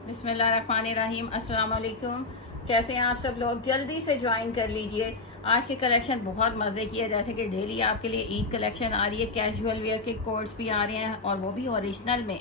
बिस्मिल्लाहिर्रहमानिर्रहीम। अस्सलाम वालेकुम। कैसे हैं आप सब लोग? जल्दी से ज्वाइन कर लीजिए। आज की कलेक्शन बहुत मज़े की है। जैसे कि डेली आपके लिए ईद कलेक्शन आ रही है, कैजुअल वेयर के कोट्स भी आ रहे हैं और वो भी ओरिजिनल में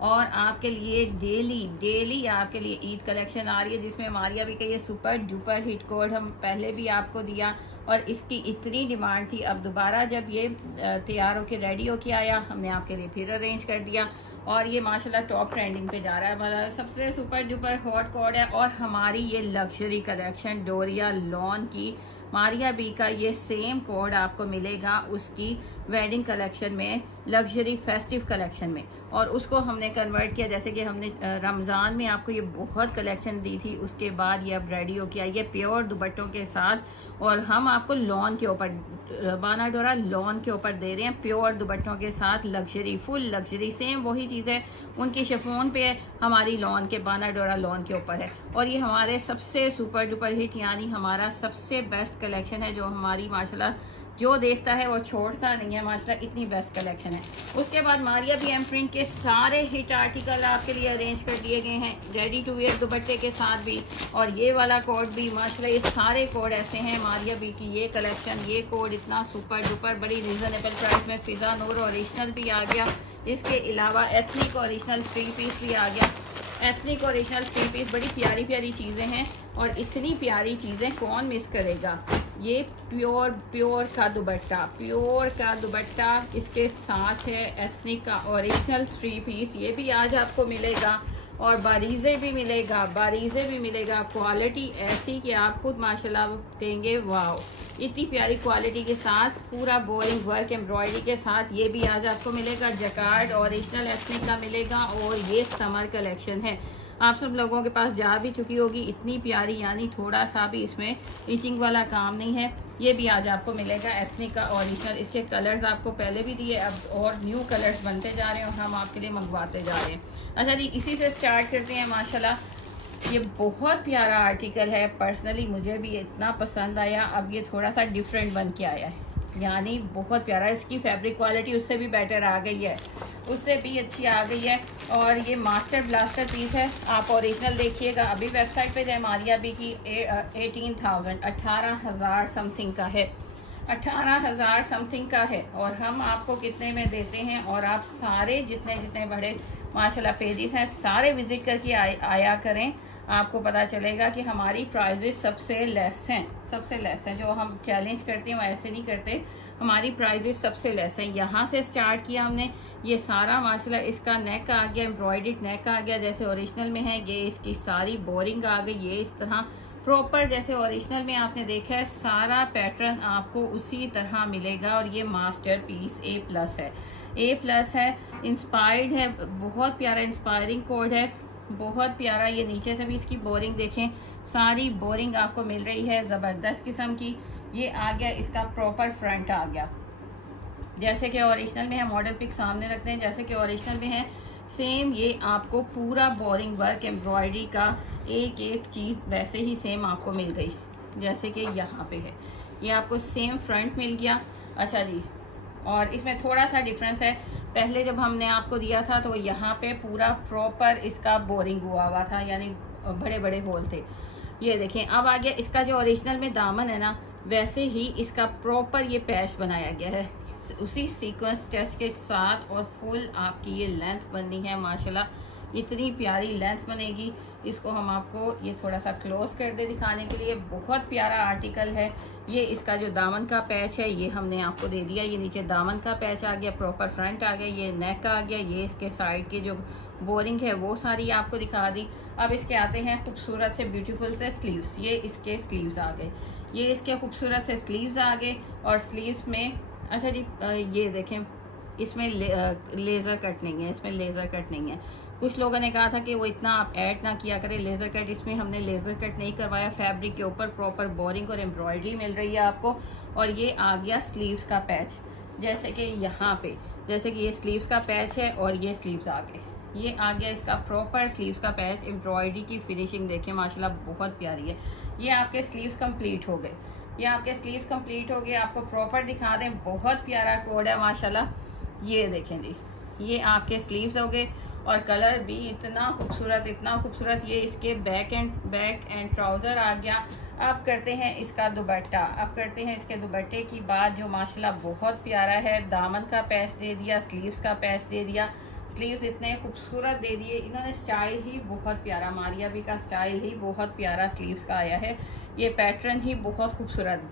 और आपके लिए डेली आपके लिए ईद कलेक्शन आ रही है, जिसमें हमारी अभी का ये सुपर डुपर हिट कोड हम पहले भी आपको दिया और इसकी इतनी डिमांड थी। अब दोबारा जब ये तैयार होके रेडी होके आया, हमने आपके लिए फिर अरेंज कर दिया और ये माशाल्लाह टॉप ट्रेंडिंग पे जा रहा है। हमारा सबसे सुपर डुपर हॉट कोड है और हमारी ये लग्जरी कलेक्शन डोरिया लॉन की मारिया बी का ये सेम कोड आपको मिलेगा उसकी वेडिंग कलेक्शन में, लग्जरी फेस्टिव कलेक्शन में, और उसको हमने कन्वर्ट किया। जैसे कि हमने रमज़ान में आपको ये बहुत कलेक्शन दी थी, उसके बाद ये अब रेडी हो गया ये प्योर दुपट्टों के साथ और हम आपको लॉन के ऊपर बाना डोरा लॉन के ऊपर दे रहे हैं प्योर दुपट्टों के साथ। लग्जरी, फुल लग्जरी, सेम वही चीज़ है उनकी शिफॉन पे है, हमारी लॉन के बाना डोरा लॉन के ऊपर है और ये हमारे सबसे सुपर डुपर हिट यानी हमारा सबसे बेस्ट कलेक्शन है जो हमारी माशाल्लाह जो देखता है वो छोड़ता नहीं है। माशाल्लाह इतनी बेस्ट कलेक्शन है। उसके बाद मारिया बी एम्प्रिंट के सारे हिट आर्टिकल आपके लिए अरेंज कर दिए गए हैं रेडी टू वेयर दुपट्टे के साथ भी, और ये वाला कोड भी माशाल्लाह, ये सारे कोड ऐसे हैं। मारिया बी की ये कलेक्शन, ये कोड इतना सुपर डुपर बड़ी रीजनेबल प्राइस में फिजा नूर ओरिजिनल भी आ गया। इसके अलावा एथनिक ओरिजिनल 3 पीस भी आ गया। एथनिक ओरिजिनल 3 पीस बड़ी प्यारी प्यारी चीज़ें हैं और इतनी प्यारी चीज़ें कौन मिस करेगा। ये प्योर का दुपट्टा इसके साथ है। एथनिक का ओरिजिनल 3 पीस ये भी आज आपको मिलेगा और बारीज़े भी मिलेगा। क्वालिटी ऐसी कि आप खुद माशाल्लाह कहेंगे वाओ, इतनी प्यारी क्वालिटी के साथ पूरा बोरिंग वर्क एम्ब्रॉयडरी के साथ ये भी आज आपको मिलेगा। जकार्ड ओरिजिनल एथनिक का मिलेगा और ये समर कलेक्शन है, आप सब लोगों के पास जा भी चुकी होगी। इतनी प्यारी, यानी थोड़ा सा भी इसमें इचिंग वाला काम नहीं है। ये भी आज आपको मिलेगा एथनिक का ओरिजिनल। इसके कलर्स आपको पहले भी दिए, अब और न्यू कलर्स बनते जा रहे हैं और हम आपके लिए मंगवाते जा रहे हैं। अच्छा जी, इसी से स्टार्ट करते हैं। माशाल्लाह ये बहुत प्यारा आर्टिकल है, पर्सनली मुझे भी इतना पसंद आया। अब ये थोड़ा सा डिफरेंट बन के आया है, यानी बहुत प्यारा। इसकी फैब्रिक क्वालिटी उससे भी बेटर आ गई है, उससे भी अच्छी आ गई है और ये मास्टर ब्लास्टर पीस है। आप ओरिजिनल देखिएगा, अभी वेबसाइट पे जाए मारिया बी की 18,000 समथिंग का है, 18,000 समथिंग का है और हम आपको कितने में देते हैं। और आप सारे जितने बड़े माशाल्लाह पेजेस हैं सारे विजिट करके आया करें, आपको पता चलेगा कि हमारी प्राइजेस सबसे लेस हैं। जो हम चैलेंज करते हैं वो ऐसे नहीं करते, हमारी प्राइजेस सबसे लेस हैं। यहाँ से स्टार्ट किया हमने, ये सारा माशाल्लाह इसका नेक आ गया, एम्ब्रॉयडर्ड नेक आ गया जैसे ओरिजिनल में है। ये इसकी सारी बोरिंग आ गई, ये इस तरह प्रॉपर जैसे ओरिजिनल में आपने देखा है। सारा पैटर्न आपको उसी तरह मिलेगा और ये मास्टर पीस A+ है, इंस्पायर्ड है, बहुत प्यारा इंस्पायरिंग कोड है, बहुत प्यारा। ये नीचे से भी इसकी बोरिंग देखें, सारी बोरिंग आपको मिल रही है जबरदस्त किस्म की। ये आ गया इसका प्रॉपर फ्रंट आ गया जैसे कि ओरिजिनल में है। मॉडल पिक सामने रखते हैं जैसे कि ओरिजिनल में है सेम। ये आपको पूरा बोरिंग वर्क एम्ब्रॉयडरी का एक एक चीज़ वैसे ही सेम आपको मिल गई जैसे कि यहाँ पे है। ये आपको सेम फ्रंट मिल गया। अच्छा जी, और इसमें थोड़ा सा डिफरेंस है, पहले जब हमने आपको दिया था तो यहाँ पे पूरा प्रॉपर इसका बोरिंग हुआ था, यानी बड़े बड़े होल थे। ये देखें अब आ गया इसका जो ओरिजिनल में दामन है ना, वैसे ही इसका प्रॉपर ये पैच बनाया गया है उसी सीक्वेंस टेस्ट के साथ और फुल आपकी ये लेंथ बननी है। माशाल्लाह इतनी प्यारी लेंथ बनेगी। इसको हम आपको ये थोड़ा सा क्लोज कर दे दिखाने के लिए, बहुत प्यारा आर्टिकल है। ये इसका जो दामन का पैच है ये हमने आपको दे दिया, ये नीचे दामन का पैच आ गया, प्रॉपर फ्रंट आ गया, ये नेक आ गया, ये इसके साइड की जो बोरिंग है वो सारी आपको दिखा दी। अब इसके आते हैं खूबसूरत से ब्यूटीफुल से स्लीव्स। ये इसके स्लीव्स आ गए, ये इसके खूबसूरत से स्लीव्स आ गए और स्लीव्स में अच्छा जी ये देखें इसमें लेज़र कट नहीं है, इसमें लेज़र कट नहीं है। कुछ लोगों ने कहा था कि वो इतना आप ऐड ना किया करें लेज़र कट, इसमें हमने लेज़र कट नहीं करवाया। फैब्रिक के ऊपर प्रॉपर बोरिंग और एम्ब्रॉयडरी मिल रही है आपको। और ये आ गया स्लीव्स का पैच, जैसे कि यहाँ पे जैसे कि ये स्लीव्स का पैच है और ये स्लीव्स आ गए। ये आ गया इसका प्रॉपर स्लीव्स का पैच। एम्ब्रॉयडरी की फिनिशिंग देखें माशाल्लाह बहुत प्यारी है। ये आपके स्लीव्स कंप्लीट हो गए, ये आपके स्लीव्स कंप्लीट हो गए। आपको प्रॉपर दिखा दें, बहुत प्यारा कोड है माशाल्लाह। ये देखें जी, ये आपके स्लीव्स हो गए और कलर भी इतना खूबसूरत। ये इसके बैक एंड ट्राउज़र आ गया। अब करते हैं इसका दुपट्टा। अब करते हैं इसके दुपट्टे की बात, जो माशाल्लाह बहुत प्यारा है। दामन का पैच दे दिया, स्लीव्स का पैच दे दिया, स्लीव्स इतने खूबसूरत दे दिए इन्होंने। स्टाइल ही बहुत प्यारा, मारिया भी का स्टाइल ही बहुत प्यारा स्लीव्स का आया है। ये पैटर्न ही बहुत खूबसूरत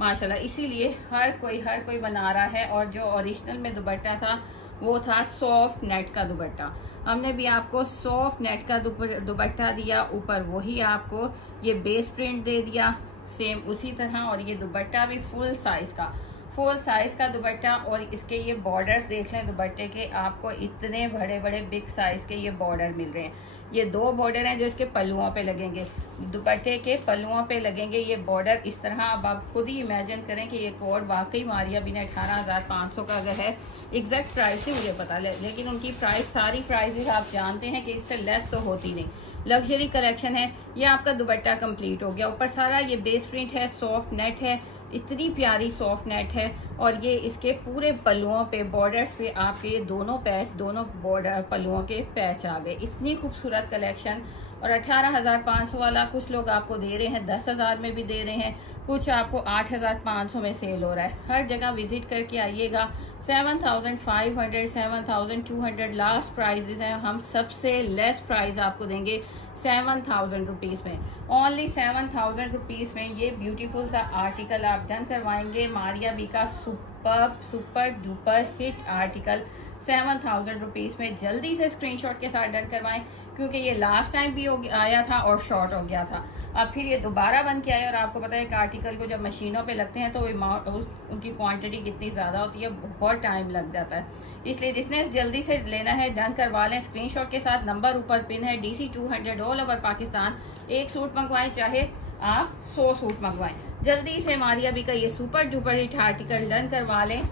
माशाल्लाह, इसीलिए हर कोई बना रहा है। और जो ओरिजिनल में दुपट्टा था वो था सॉफ्ट नेट का दुपट्टा। हमने भी आपको सॉफ्ट नेट का दुपट्टा दिया, ऊपर वही आपको ये बेस प्रिंट दे दिया सेम उसी तरह। और ये दुपट्टा भी फुल साइज का दुपट्टा। और इसके ये बॉर्डर्स देख लें दुपट्टे के, आपको इतने बड़े बिग साइज के ये बॉर्डर मिल रहे हैं। ये 2 बॉर्डर हैं जो इसके पल्लुओं पे लगेंगे, दुपट्टे के पल्लुओं पे लगेंगे ये बॉर्डर इस तरह। अब आप खुद ही इमेजिन करें कि ये कोड वाकई मारिया भी ने 18,500 का अगर है, एग्जैक्ट प्राइस ही मुझे पता लेकिन उनकी प्राइस, सारी प्राइसेस आप जानते हैं कि इससे लेस तो होती नहीं। लग्जरी कलेक्शन है। ये आपका दुपट्टा कंप्लीट हो गया। ऊपर सारा ये बेस प्रिंट है, सॉफ्ट नेट है, इतनी प्यारी सॉफ्ट नेट है। और ये इसके पूरे पल्लुओं पे बॉर्डर्स पे आपके ये दोनों बॉर्डर पल्लुओं के पैच आ गए। इतनी खूबसूरत कलेक्शन। और 18,500 वाला कुछ लोग आपको दे रहे हैं 10,000 में भी दे रहे हैं, कुछ आपको 8,500 में सेल हो रहा है। हर जगह विजिट करके आइएगा। 7,500 7,200 लास्ट प्राइजेस हैं। हम सबसे लेस प्राइस आपको देंगे 7,000 रुपीज में, ओनली 7,000 रुपीज में ये ब्यूटीफुल सा आर्टिकल आप डन करवाएंगे। मारिया बी का super duper hit article 7,000 rupees में। जल्दी से स्क्रीनशॉट के साथ डन करवाएं, क्योंकि ये लास्ट टाइम भी आया था और शॉर्ट हो गया था। अब फिर ये दोबारा बन के आया। और आपको पता है कि आर्टिकल को जब मशीनों पे लगते हैं तो उनकी क्वांटिटी कितनी ज़्यादा होती है, बहुत टाइम लग जाता है। इसलिए जिसने जल्दी से लेना है डन करवा लें स्क्रीनशॉट के साथ। नंबर ऊपर पिन है, DC 200 all over Pakistan. 1 suit मंगवाएं चाहे आप 100 सूट मंगवाएं। जल्दी से मारिया बी का ये super duper hit article done करवा लें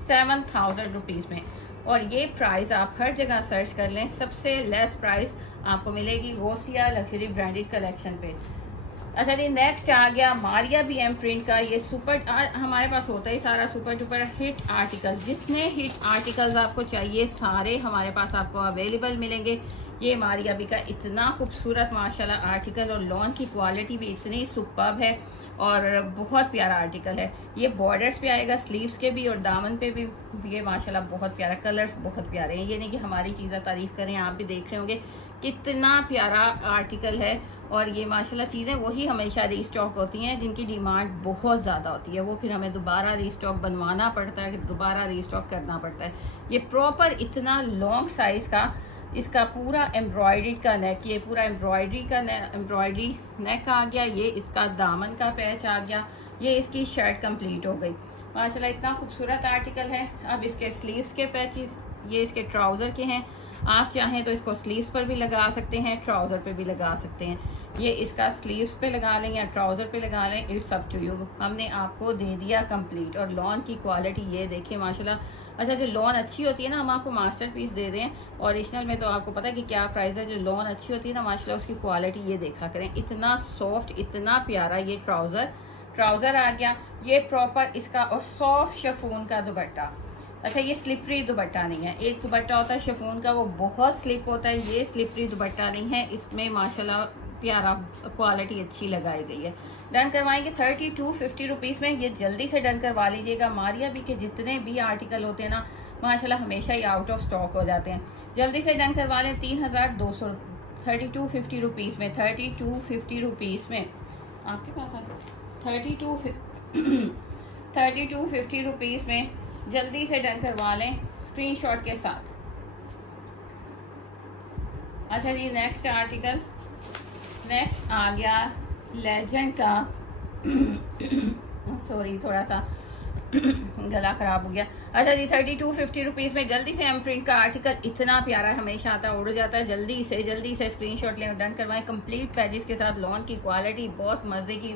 7,000 रुपीज में। और ये प्राइस आप हर जगह सर्च कर लें, सबसे लेस प्राइस आपको मिलेगी गोसिया लग्जरी ब्रांडेड कलेक्शन पे। अच्छा जी, नेक्स्ट आ गया मारिया बी एम प्रिंट का ये हमारे पास होता है सारा सुपर डुपर हिट आर्टिकल। जितने हिट आर्टिकल्स आपको चाहिए सारे हमारे पास आपको अवेलेबल मिलेंगे। ये मारिया बी का इतना खूबसूरत माशाल्लाह आर्टिकल, और लॉन की क्वालिटी भी इतनी सुपर्ब है और बहुत प्यारा आर्टिकल है। ये बॉर्डर्स पे आएगा, स्लीव्स के भी और दामन पे भी। ये माशाल्लाह बहुत प्यारा, कलर्स बहुत प्यारे हैं। ये नहीं कि हमारी चीज़ें तारीफ करें, आप भी देख रहे होंगे कितना प्यारा आर्टिकल है। और ये माशाल्लाह चीज़ें वही हमेशा रीस्टॉक होती हैं जिनकी डिमांड बहुत ज़्यादा होती है, वो फिर हमें दोबारा रीस्टॉक बनवाना पड़ता है, दोबारा रीस्टॉक करना पड़ता है। ये प्रॉपर इतना लॉन्ग साइज़ का, इसका पूरा एम्ब्रॉयडरी का नेक, ये पूरा एम्ब्रॉयडरी नेक आ गया। ये इसका दामन का पैच आ गया। ये इसकी शर्ट कंप्लीट हो गई माशाल्लाह। इतना खूबसूरत आर्टिकल है। अब इसके स्लीव्स के पैचेस, ये इसके ट्राउज़र के हैं। आप चाहें तो इसको स्लीव्स पर भी लगा सकते हैं, ट्राउज़र पे भी लगा सकते हैं। ये इसका स्लीव्स पे लगा लें या ट्राउज़र पे लगा लें, इट्स अप टू यू। हमने आपको दे दिया कंप्लीट। और लॉन की क्वालिटी ये देखिए माशाल्लाह। अच्छा, जो लॉन अच्छी होती है ना, हम आपको मास्टर पीस दे रहे हैं। ओरिजिनल में तो आपको पता है कि क्या प्राइस है। जो लॉन अच्छी होती है ना माशाल्लाह, उसकी क्वालिटी ये देखा करें। इतना सॉफ्ट, इतना प्यारा ये ट्राउज़र आ गया। ये प्रॉपर इसका और सॉफ्ट शिफॉन का दुपट्टा। अच्छा, ये स्लिपरी दुपट्टा नहीं है। एक दुपट्टा होता है शिफॉन का, वो बहुत स्लिप होता है। ये स्लिपरी दुपट्टा नहीं है, इसमें माशाल्लाह प्यारा क्वालिटी अच्छी लगाई गई है। डन करवाएंगे 3250 रुपीज़ में। ये जल्दी से डन करवा लीजिएगा। मारिया बी के जितने भी आर्टिकल होते हैं ना माशाल्लाह हमेशा ही आउट ऑफ स्टॉक हो जाते हैं। जल्दी से डन करवा लें 3,200 3250 रुपीज़ में। 3250 रुपीज़ में आपके पास है 3250 रुपीज़ में। जल्दी से डन करवा लें स्क्रीनशॉट के साथ। अच्छा जी, नेक्स्ट आर्टिकल, नेक्स्ट आ गया लेजेंड का सॉरी थोड़ा सा गला खराब हो गया। अच्छा जी, 3250 रुपीज़ में जल्दी से एम प्रिंट का आर्टिकल। इतना प्यारा हमेशा आता है, उड़ जाता है। जल्दी से स्क्रीनशॉट लें, डन करवाएं कंप्लीट पैजेस के साथ। लॉन की क्वालिटी बहुत मजे की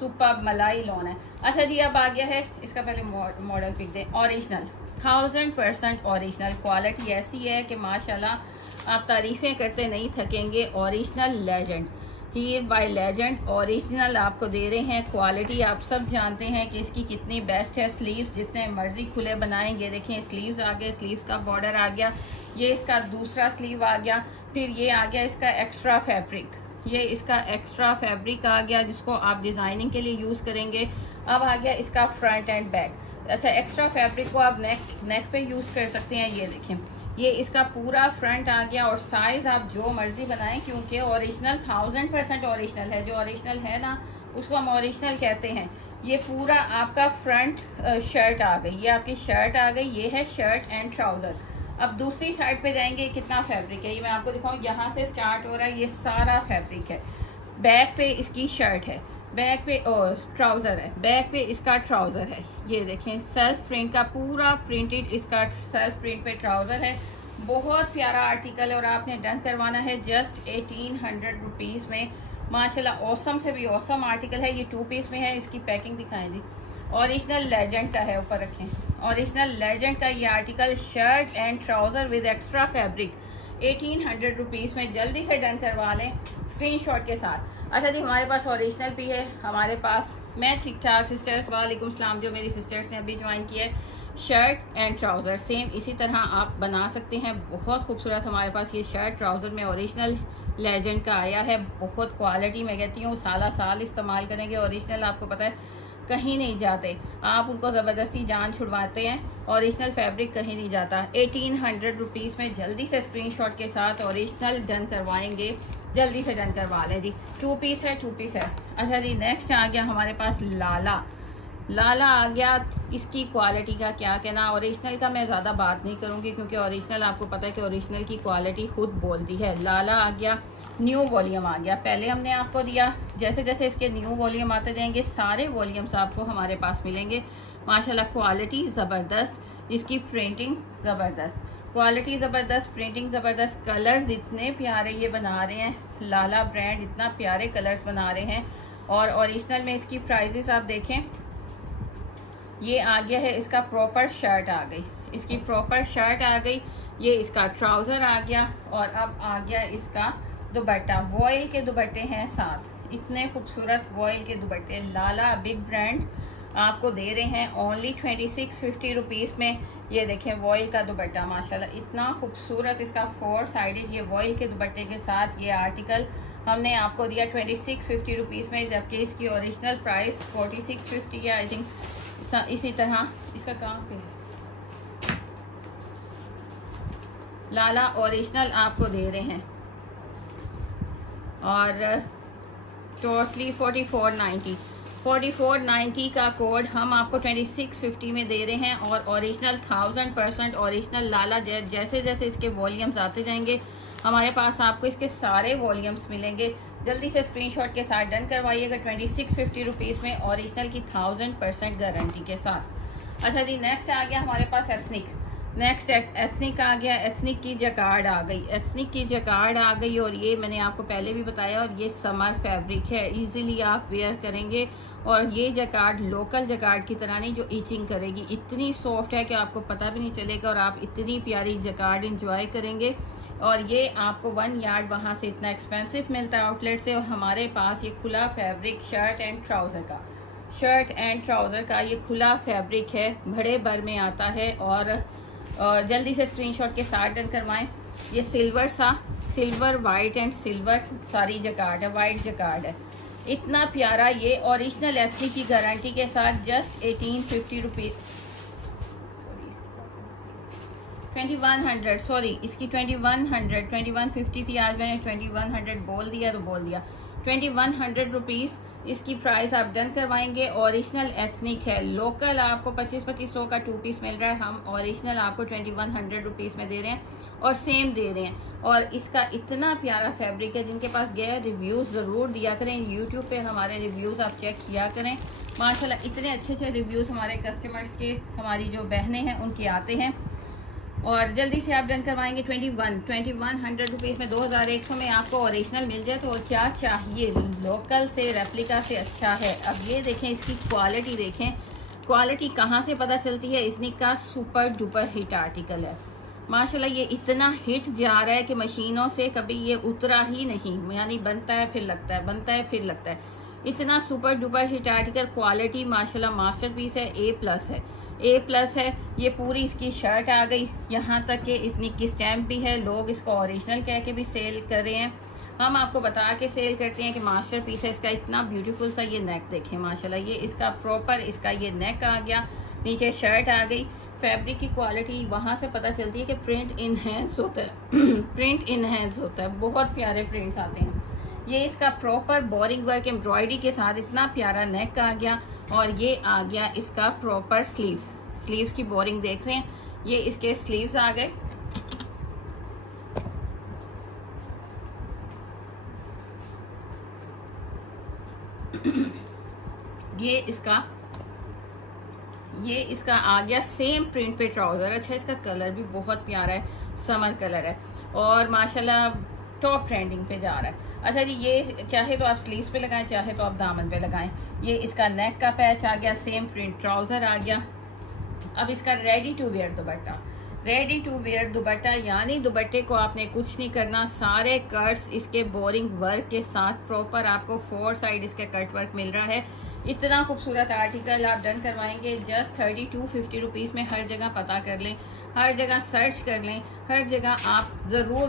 सुपर मलाई लॉन है। अच्छा जी, अब आ गया है इसका पहले मॉडल पिक दें। ओरिजिनल 1000% ओरिजिनल क्वालिटी ऐसी है कि माशाल्लाह आप तारीफें करते नहीं थकेंगे। ओरिजिनल लेजेंड, हीर बाय लेजेंड ओरिजिनल आपको दे रहे हैं। क्वालिटी आप सब जानते हैं कि इसकी कितनी बेस्ट है। स्लीव्स जितने मर्जी खुले बनाएंगे, देखें स्लीव्स आ गए, स्लीव्स का बॉर्डर आ गया। ये इसका दूसरा स्लीव आ गया। फिर ये आ गया इसका एक्स्ट्रा फैब्रिक, ये इसका एक्स्ट्रा फैब्रिक आ गया जिसको आप डिजाइनिंग के लिए यूज करेंगे। अब आ गया इसका फ्रंट एंड बैक। अच्छा, एक्स्ट्रा फैब्रिक को आप नेक पे यूज कर सकते हैं। ये देखें, ये इसका पूरा फ्रंट आ गया और साइज आप जो मर्जी बनाएं, क्योंकि ओरिजिनल 1000% ओरिजिनल है। जो ओरिजिनल है ना उसको हम ओरिजिनल कहते हैं। ये पूरा आपका फ्रंट शर्ट आ गई, ये आपकी शर्ट आ गई। ये है शर्ट एंड ट्राउजर। अब दूसरी साइड पे जाएंगे, कितना फैब्रिक है ये मैं आपको दिखाऊं। यहाँ से स्टार्ट हो रहा है, ये सारा फैब्रिक है। बैक पे इसकी शर्ट है, बैक पे ट्राउजर है, बैक पे इसका ट्राउजर है। ये देखें, सेल्फ प्रिंट का पूरा प्रिंटेड इसका सेल्फ प्रिंट पे ट्राउजर है। बहुत प्यारा आर्टिकल है और आपने डन करवाना है जस्ट 1800 रुपीज में। माशाल्लाह औसम से भी औसम आर्टिकल है। ये 2 पीस में है। इसकी पैकिंग दिखाएं जी। ओरिजिनल लेजेंड का है, ऊपर रखें। ओरिजिनल लेजेंड का ये article shirt and trouser with extra fabric 1800 rupees में। जल्दी से डन करवा लें स्क्रीनशॉट के साथ। अच्छा जी, हमारे पास ओरिजिनल भी है हमारे पास। मैं ठीक ठाक सिस्टर्स, वालेकुम सलाम। जो मेरी सिस्टर्स ने अभी ज्वाइन किया है, शर्ट एंड ट्राउजर सेम इसी तरह आप बना सकते हैं। बहुत खूबसूरत हमारे पास ये शर्ट ट्राउजर में ओरिजिनल लेजेंड का आया है। बहुत क्वालिटी मैं कहती हूँ साल इस्तेमाल करेंगे। ओरिजिनल आपको पता है कहीं नहीं जाते, आप उनको ज़बरदस्ती जान छुड़वाते हैं। ओरिजिनल फैब्रिक कहीं नहीं जाता। 1800 रुपीज़ में जल्दी से स्क्रीनशॉट के साथ ओरिजिनल डन करवाएंगे। जल्दी से डन करवा लें जी। 2 पीस है, 2 पीस है। अच्छा जी, नेक्स्ट आ गया हमारे पास लाला। लाला आ गया। इसकी क्वालिटी का क्या कहना। ओरिजिनल का मैं ज़्यादा बात नहीं करूँगी क्योंकि ओरिजिनल आपको पता है कि ओरिजिनल की क्वालिटी खुद बोलती है। लाला आ गया, न्यू वॉल्यूम आ गया। पहले हमने आपको दिया, जैसे जैसे इसके न्यू वॉल्यूम आते जाएंगे सारे वॉल्यूम्स आपको हमारे पास मिलेंगे। माशाल्लाह क्वालिटी ज़बरदस्त, इसकी प्रिंटिंग ज़बरदस्त, क्वालिटी ज़बरदस्त, प्रिंटिंग ज़बरदस्त। कलर्स इतने प्यारे ये बना रहे हैं, लाला ब्रांड इतना प्यारे कलर्स बना रहे हैं। और ओरिजिनल में इसकी प्राइजेस आप देखें। ये आ गया है इसका प्रॉपर शर्ट आ गई, इसकी प्रॉपर शर्ट आ गई। ये इसका ट्राउजर आ गया और अब आ गया इसका दुपट्टा। वॉयल के दुपट्टे हैं साथ, इतने खूबसूरत वॉयल के दुपट्टे। लाला बिग ब्रांड आपको दे रहे हैं ओनली 2650 रुपीज़ में। ये देखें वॉयल का दुपट्टा, माशाल्लाह इतना खूबसूरत इसका 4 साइडेड ये वॉयल के दुपट्टे के साथ ये आर्टिकल हमने आपको दिया 2650 रुपीज़ में, जबकि इसकी ओरिजिनल प्राइस 4650 है आई थिंक। इसी तरह इसका कहाँ पे है, लाला ओरिजिनल आपको दे रहे हैं और टोटली 4490 का कोड हम आपको 2650 में दे रहे हैं। और ओरिजिनल 1000% ओरिजिनल लाला। जैसे जैसे इसके वॉल्यूम्स आते जाएंगे हमारे पास आपको इसके सारे वॉल्यूम्स मिलेंगे। जल्दी से स्क्रीनशॉट के साथ डन करवाइएगा 2650 रुपीज़ में ओरिजिनल की 1000% गारंटी के साथ। अच्छा जी, नेक्स्ट आ गया हमारे पास एथनिक। नेक्स्ट एथनिक आ गया। एथनिक की जकार्ड आ गई, एथनिक की जकार्ड आ गई। और ये मैंने आपको पहले भी बताया, और ये समर फैब्रिक है, इजीली आप वेयर करेंगे। और ये जकार्ड लोकल जकार्ड की तरह नहीं जो ईचिंग करेगी, इतनी सॉफ्ट है कि आपको पता भी नहीं चलेगा और आप इतनी प्यारी जकार्ड इंजॉय करेंगे। और ये आपको 1 यार्ड वहाँ से इतना एक्सपेंसिव मिलता है आउटलेट से। और हमारे पास ये खुला फैब्रिक शर्ट एंड ट्राउज़र का, शर्ट एंड ट्राउज़र का ये खुला फैब्रिक है, बड़े भर में आता है। और जल्दी से स्क्रीनशॉट के साथ डन करवाएं। ये सिल्वर सा, सिल्वर वाइट एंड सिल्वर सारी जकार्ड है, वाइट जकार्ड है, इतना प्यारा। ये ओरिजिनल एथनिक की गारंटी के साथ जस्ट 1850 रुपीज़, 2100 सॉरी, इसकी 2150 थी, आज मैंने 2100 बोल दिया तो बोल दिया। 2100 रुपीज़ इसकी प्राइस आप डन करवाएंगे। ओरिजिनल एथनिक है, लोकल आपको 2500 का 2 पीस मिल रहा है, हम ओरिजिनल आपको 2100 रुपीज़ में दे रहे हैं और सेम दे रहे हैं। और इसका इतना प्यारा फैब्रिक है, जिनके पास गया रिव्यूज़ ज़रूर दिया करें। यूट्यूब पे हमारे रिव्यूज़ आप चेक किया करें, माशाल्लाह इतने अच्छे अच्छे रिव्यूज़ हमारे कस्टमर्स के, हमारी जो बहनें हैं उनके आते हैं। और जल्दी से आप डन करवाएंगे 2100 रुपीज़ में 2100 में आपको ओरिजिनल मिल जाए तो और क्या चाहिए। लोकल से रेप्लिका से अच्छा है। अब ये देखें, इसकी क्वालिटी देखें, क्वालिटी कहाँ से पता चलती है। इसने का सुपर डुपर हिट आर्टिकल है माशाल्लाह। ये इतना हिट जा रहा है कि मशीनों से कभी ये उतरा ही नहीं, यानी बनता है फिर लगता है, बनता है फिर लगता है। इतना super duper hit article, quality माशाल्लाह मास्टरपीस है, A+ है। A+ है। ये पूरी इसकी शर्ट आ गई, यहाँ तक कि इसने की स्टैम्प भी है। लोग इसको ओरिजिनल कह के भी सेल कर रहे हैं, हम आपको बता के सेल करते हैं कि मास्टर पीस है। इसका इतना ब्यूटीफुल सा ये नेक देखें माशाल्लाह, ये इसका प्रॉपर इसका ये नेक आ गया, नीचे शर्ट आ गई। फैब्रिक की क्वालिटी वहाँ से पता चलती है कि प्रिंट इनहेंस होता है प्रिंट इनहेंस होता है, बहुत प्यारे प्रिंट्स आते हैं। ये इसका प्रॉपर बोरिंग वर्क एम्ब्रॉयडरी के साथ इतना प्यारा नेक आ गया, और ये आ गया इसका प्रॉपर स्लीव्स की बोरिंग देख रहे हैं, ये इसके स्लीव्स आ गए। ये इसका आ गया सेम प्रिंट पे ट्राउजर। अच्छा, इसका कलर भी बहुत प्यारा है, समर कलर है और माशाल्लाह टॉप ट्रेंडिंग पे जा रहा है। अच्छा जी, ये चाहे तो आप स्लीव्स पे लगाएं, चाहे तो आप दामन पे लगाएं। ये इसका नेक का पैच आ गया, सेम प्रिंट ट्राउजर आ गया। अब इसका रेडी टू वेयर दुपट्टा, यानी दुपट्टे को आपने कुछ नहीं करना, सारे कट्स इसके बोरिंग वर्क के साथ प्रॉपर आपको 4 साइड इसके कट वर्क मिल रहा है। इतना खूबसूरत आर्टिकल आप डन करवाएंगे जस्ट 3250 रुपीज़ में। हर जगह पता कर लें, हर जगह सर्च कर लें, हर जगह आप ज़रूर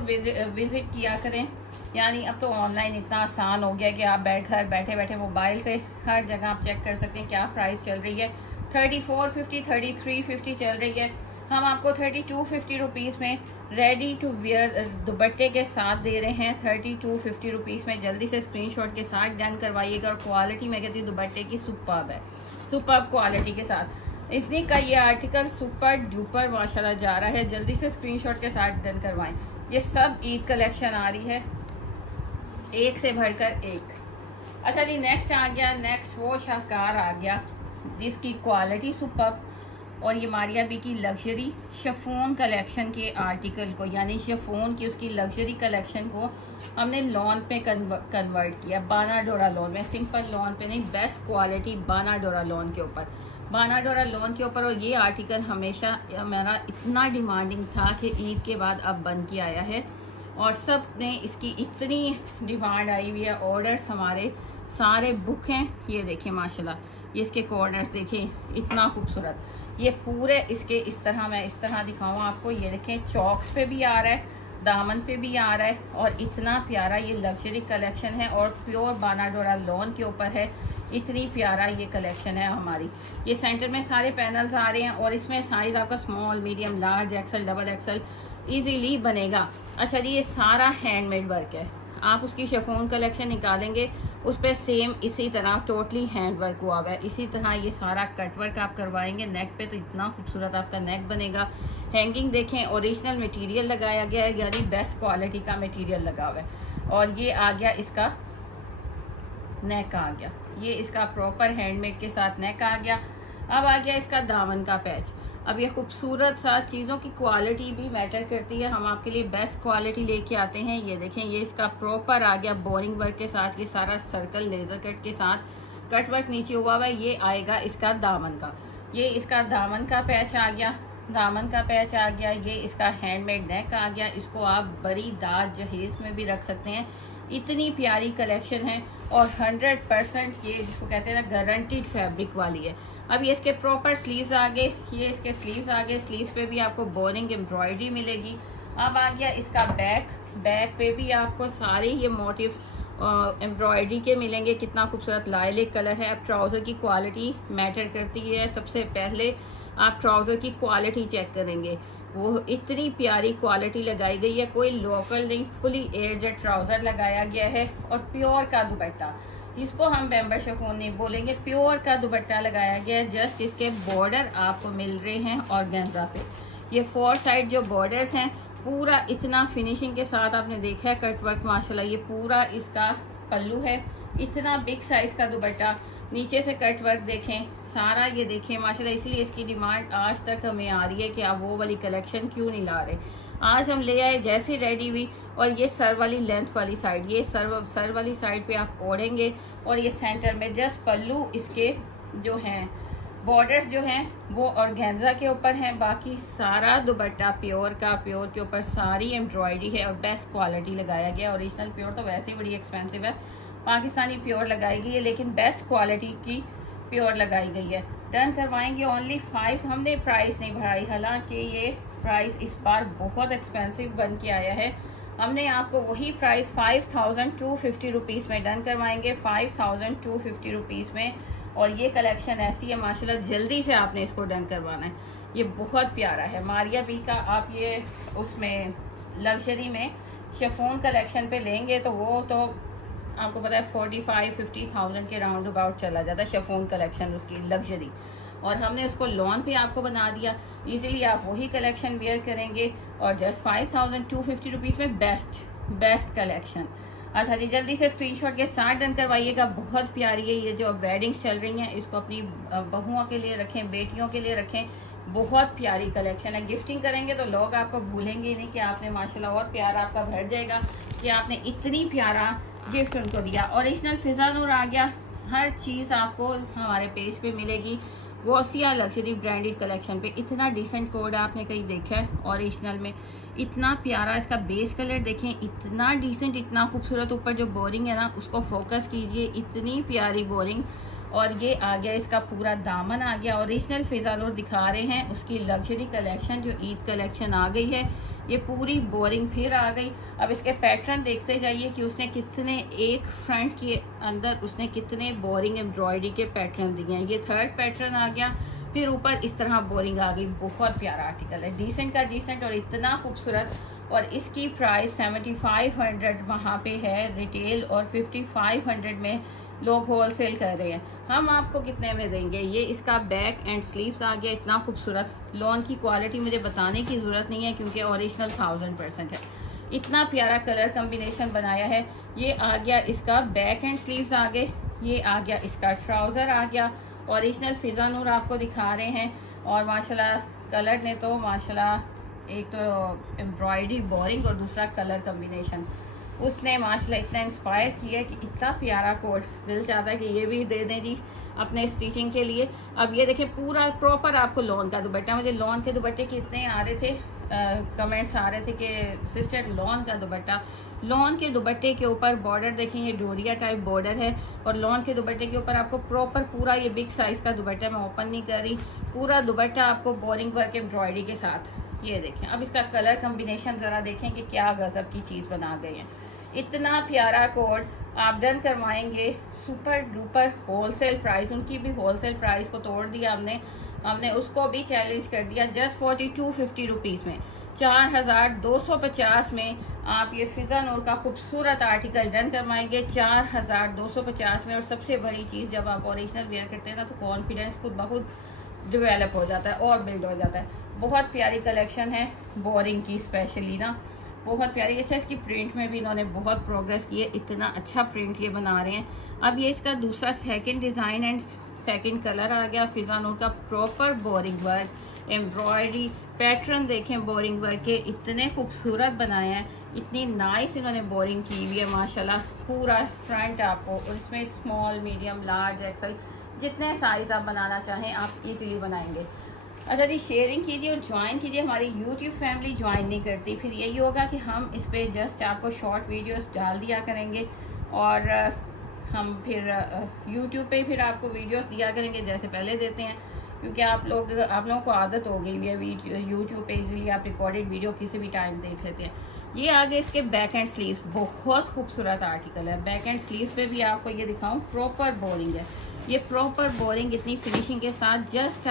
विजिट किया करें। यानी अब तो ऑनलाइन इतना आसान हो गया कि आप घर बैठे बैठे मोबाइल से हर जगह आप चेक कर सकते हैं क्या प्राइस चल रही है। 3450 3350 चल रही है। हम आपको 3250 रुपीज़ में रेडी टू वेयर दुपट्टे के साथ दे रहे हैं। 3250 रुपीज़ में जल्दी से स्क्रीनशॉट के साथ डन करवाइएगा। और क्वालिटी मैं कहती हूँ दुपट्टे की सुपर्ब है, सुपर्ब क्वालिटी के साथ इसने का ये आर्टिकल सुपर डुपर माशाल्लाह जा रहा है। जल्दी से स्क्रीनशॉट के साथ डन करवाएं। ये सब ईद कलेक्शन आ रही है, एक से भरकर एक। अच्छा जी, नेक्स्ट आ गया, नेक्स्ट वो शाहकार आ गया जिसकी क्वालिटी सुपर्ब, और ये मारिया बी की लग्जरी शिफॉन कलेक्शन के आर्टिकल को, यानी शिफॉन की उसकी लग्जरी कलेक्शन को हमने लॉन पे कन्वर्ट किया। बाना डोरा लॉन में, सिंपल लॉन पे नहीं, बेस्ट क्वालिटी बाना डोरा लॉन के ऊपर, बाना डोरा लॉन के ऊपर। और ये आर्टिकल हमेशा मेरा इतना डिमांडिंग था कि ईद के बाद अब बन के आया है और सब ने इसकी इतनी डिमांड आई हुई है। ऑर्डर्स हमारे सारे बुक हैं। ये देखें माशाल्लाह, ये इसके कॉर्नर्स देखें, इतना खूबसूरत। ये पूरे इसके इस तरह, मैं इस तरह दिखाऊँ आपको, ये देखें चौक्स पे भी आ रहा है, दामन पे भी आ रहा है, और इतना प्यारा ये लग्जरी कलेक्शन है और प्योर बाना डोरा लॉन के ऊपर है। इतनी प्यारा ये कलेक्शन है हमारी। ये सेंटर में सारे पैनल्स आ रहे हैं और इसमें साइज आपका small, medium, large, XL, double XL easily बनेगा। अच्छा जी, ये सारा हैंडमेड वर्क है। आप उसकी शिफॉन कलेक्शन निकालेंगे, उस पर सेम इसी तरह टोटली हैंड वर्क हुआ हुआ है। इसी तरह ये सारा कट वर्क आप करवाएंगे नेक पे, तो इतना खूबसूरत आपका नेक बनेगा। हैंगिंग देखें, ओरिजिनल मटेरियल लगाया गया है, यानी बेस्ट क्वालिटी का मटेरियल लगा हुआ है। और ये आ गया इसका नेक आ गया, ये इसका प्रॉपर हैंडमेड के साथ नेक आ गया। अब आ गया इसका दामन का पैच। अब ये खूबसूरत सा, चीज़ों की क्वालिटी भी मैटर करती है, हम आपके लिए बेस्ट क्वालिटी लेके आते हैं। ये देखें, ये इसका प्रॉपर आ गया बोरिंग वर्क के साथ, ये सारा सर्कल लेजर कट के साथ कट वर्क नीचे हुआ हुआ है। ये आएगा इसका दामन का, ये इसका दामन का पैच आ गया, दामन का पैच आ गया। ये इसका हैंडमेड नेक आ गया। इसको आप बड़ी दाद जहेज में भी रख सकते हैं। इतनी प्यारी कलेक्शन है और 100% ये जिसको कहते हैं ना गारंटीड फैब्रिक वाली है। अब ये इसके प्रॉपर स्लीव्स आ गए, ये इसके स्लीव्स आ गए। स्लीव्स पे भी आपको बोरिंग एम्ब्रॉयडरी मिलेगी। अब आ गया इसका बैक, बैक पे भी आपको सारे ये मोटिव्स एम्ब्रॉयडरी के मिलेंगे। कितना खूबसूरत लाइलेक कलर है। अब ट्राउज़र की क्वालिटी मैटर करती है। सबसे पहले आप ट्राउज़र की क्वालिटी चेक करेंगे, वो इतनी प्यारी क्वालिटी लगाई गई है, कोई लोकल नहीं, फुली एयरजेट ट्राउज़र लगाया गया है। और प्योर का दुपट्टा, इसको हम बैम्बर शिफॉन नहीं बोलेंगे, प्योर का दुपट्टा लगाया गया है। जस्ट इसके बॉर्डर आपको मिल रहे हैं ऑर्गेन्जा पे। ये 4 साइड जो बॉर्डर्स हैं, पूरा इतना फिनिशिंग के साथ आपने देखा है कट वर्क माशाल्लाह। ये पूरा इसका पल्लू है, इतना बिग साइज का दुपट्टा। नीचे से कट वर्क देखें सारा, ये देखें माशाल्लाह। इसलिए इसकी डिमांड आज तक हमें आ रही है कि आप वो वाली कलेक्शन क्यों नहीं ला रहे। आज हम ले आए जैसी रेडी हुई। और ये सर वाली लेंथ वाली साइड, ये सर वाली साइड पे आप ओढ़ेंगे और ये सेंटर में जस्ट पल्लू इसके जो हैं बॉर्डर्स जो हैं वो ऑर्गेन्जा के ऊपर हैं। बाकी सारा दुपट्टा प्योर का, प्योर के ऊपर सारी एम्ब्रॉयडरी है और बेस्ट क्वालिटी लगाया गया। ओरिजिनल प्योर तो वैसे ही बड़ी एक्सपेंसिव है, पाकिस्तानी प्योर लगाई गई है, लेकिन बेस्ट क्वालिटी की प्योर लगाई गई है। डन करवाएंगे ओनली 5। हमने प्राइस नहीं बढ़ाई, हालांकि ये प्राइस इस बार बहुत एक्सपेंसिव बन के आया है। हमने आपको वही प्राइस 5250 रुपीज़ में डन करवाएंगे, 5250 रुपीज़ में। और ये कलेक्शन ऐसी है माशाल्लाह, जल्दी से आपने इसको डन करवाना है। ये बहुत प्यारा है मारिया बी का। आप ये उसमें लग्जरी में शिफॉन कलेक्शन पे लेंगे तो वो तो आपको पता है 45-50,000 के राउंड अबाउट चला जाता है शिफॉन कलेक्शन उसकी लग्जरी। और हमने उसको लॉन पे आपको बना दिया, इजीली आप वही कलेक्शन वेयर करेंगे और जस्ट 5250 रुपीज़ में बेस्ट कलेक्शन। अच्छा जी, जल्दी से स्क्रीनशॉट के साथ डन करवाइएगा। बहुत प्यारी है ये जो वेडिंग्स चल रही हैं, इसको अपनी बहुओं के लिए रखें, बेटियों के लिए रखें। बहुत प्यारी कलेक्शन है। गिफ्टिंग करेंगे तो लोग आपको भूलेंगे नहीं कि आपने माशाल्लाह, और प्यार आपका भर जाएगा कि आपने इतनी प्यारा गिफ्ट उनको दिया। ओरिजिनल फिजा नूर आ गया। हर चीज़ आपको हमारे पेज पे मिलेगी। गोसिया लग्जरी ब्रांडेड कलेक्शन पे इतना डिसेंट कोड आपने कहीं देखा है ओरिजिनल में। इतना प्यारा इसका बेस कलर देखें, इतना डिसेंट, इतना खूबसूरत। ऊपर जो बोरिंग है ना उसको फोकस कीजिए, इतनी प्यारी बोरिंग। और ये आ गया इसका पूरा दामन आ गया। ओरिजिनल फिजा नूर दिखा रहे हैं उसकी लग्जरी कलेक्शन जो ईद कलेक्शन आ गई है। ये पूरी बोरिंग फिर आ गई। अब इसके पैटर्न देखते जाइए कि उसने कितने एक फ्रंट के अंदर उसने कितने बोरिंग एम्ब्रॉयडरी के पैटर्न दिए हैं। ये थर्ड पैटर्न आ गया, फिर ऊपर इस तरह बोरिंग आ गई। बहुत प्यारा आर्टिकल है, डिसेंट का डिसेंट और इतना खूबसूरत। और इसकी प्राइस 7500 वहाँ पे है रिटेल और 5500 में लोग होलसेल कर रहे हैं। हम आपको कितने में देंगे? ये इसका बैक एंड स्लीव्स आ गया, इतना खूबसूरत। लॉन की क्वालिटी मुझे बताने की ज़रूरत नहीं है क्योंकि ओरिजिनल 1000% है। इतना प्यारा कलर कम्बिनेशन बनाया है। ये आ गया इसका बैक एंड स्लीव्स आ गए। ये आ गया इसका ट्राउज़र आ गया। ओरिजिनल फिजा नूर आपको दिखा रहे हैं। और माशाल्लाह कलर ने तो माशाल्लाह एक तो एम्ब्रॉयडरी बोरिंग और दूसरा कलर कम्बिनेशन उसने माशाल्लाह इतना इंस्पायर किया कि इतना प्यारा कोड दिल चाहता है कि ये भी दे दें जी अपने स्टिचिंग के लिए। अब ये देखिए पूरा प्रॉपर आपको लॉन का दुपट्टा। मुझे लॉन के दुपट्टे कितने आ रहे थे, कमेंट्स आ रहे थे कि सिस्टर लॉन का दुपट्टा। लॉन के दुपट्टे के ऊपर बॉर्डर देखें, ये डोरिया टाइप बॉर्डर है। और लॉन के दुपट्टे के ऊपर आपको प्रॉपर पूरा ये बिग साइज का दुपट्टा, मैं ओपन नहीं कर रही, पूरा दुपट्टा आपको बोरिंग वर्क एम्ब्रॉयडरी के साथ। ये देखें, अब इसका कलर कम्बिनेशन जरा देखें कि क्या गजब की चीज बना गई है। इतना प्यारा कोड आप डन करवाएंगे सुपर डुपर होलसेल प्राइस। उनकी भी होलसेल प्राइस को तोड़ दिया हमने उसको भी चैलेंज कर दिया। जस्ट 4250 रुपीज़ में 4250 में आप ये फिजा नूर का खूबसूरत आर्टिकल डन करवाएंगे 4250 में। और सबसे बड़ी चीज़, जब आप ओरिजिनल वेयर करते हैं ना तो कॉन्फिडेंस खुद ब खुद डेवलप हो जाता है और बिल्ड हो जाता है। बहुत प्यारी कलेक्शन है बोरिंग की, स्पेशली ना बहुत प्यारी। अच्छा, इसकी प्रिंट में भी इन्होंने बहुत प्रोग्रेस की है, इतना अच्छा प्रिंट ये बना रहे हैं। अब ये इसका दूसरा second design and second colour आ गया। फिजा नूर का proper boring work embroidery pattern देखें, बोरिंग वर्क के इतने खूबसूरत बनाए हैं। इतनी नाइस इन्होंने बोरिंग की हुई है माशाल्लाह। पूरा फ्रंट आपको, और इसमें स्मॉल मीडियम लार्ज एक्सल जितने साइज आप बनाना चाहें आप इजीली बनाएंगे। अच्छा जी, शेयरिंग कीजिए और ज्वाइन कीजिए। हमारी यूट्यूब फैमिली ज्वाइन नहीं करती, फिर यही होगा कि हम इस पर जस्ट आपको शॉर्ट वीडियोस डाल दिया करेंगे और हम फिर यूट्यूब पे फिर आपको वीडियोस दिया करेंगे जैसे पहले देते हैं, क्योंकि आप लोगों को आदत हो गई हुई है यूट्यूब पे इजीली आप रिकॉर्डेड वीडियो किसी भी टाइम देख लेते हैं। ये आगे इसके बैक एंड स्लीव्स, बहुत खूबसूरत आर्टिकल है। बैक एंड स्लीव्स पे भी आपको ये दिखाऊं, प्रॉपर बोरिंग है। ये प्रॉपर बोरिंग इतनी फिनिशिंग के साथ जस्ट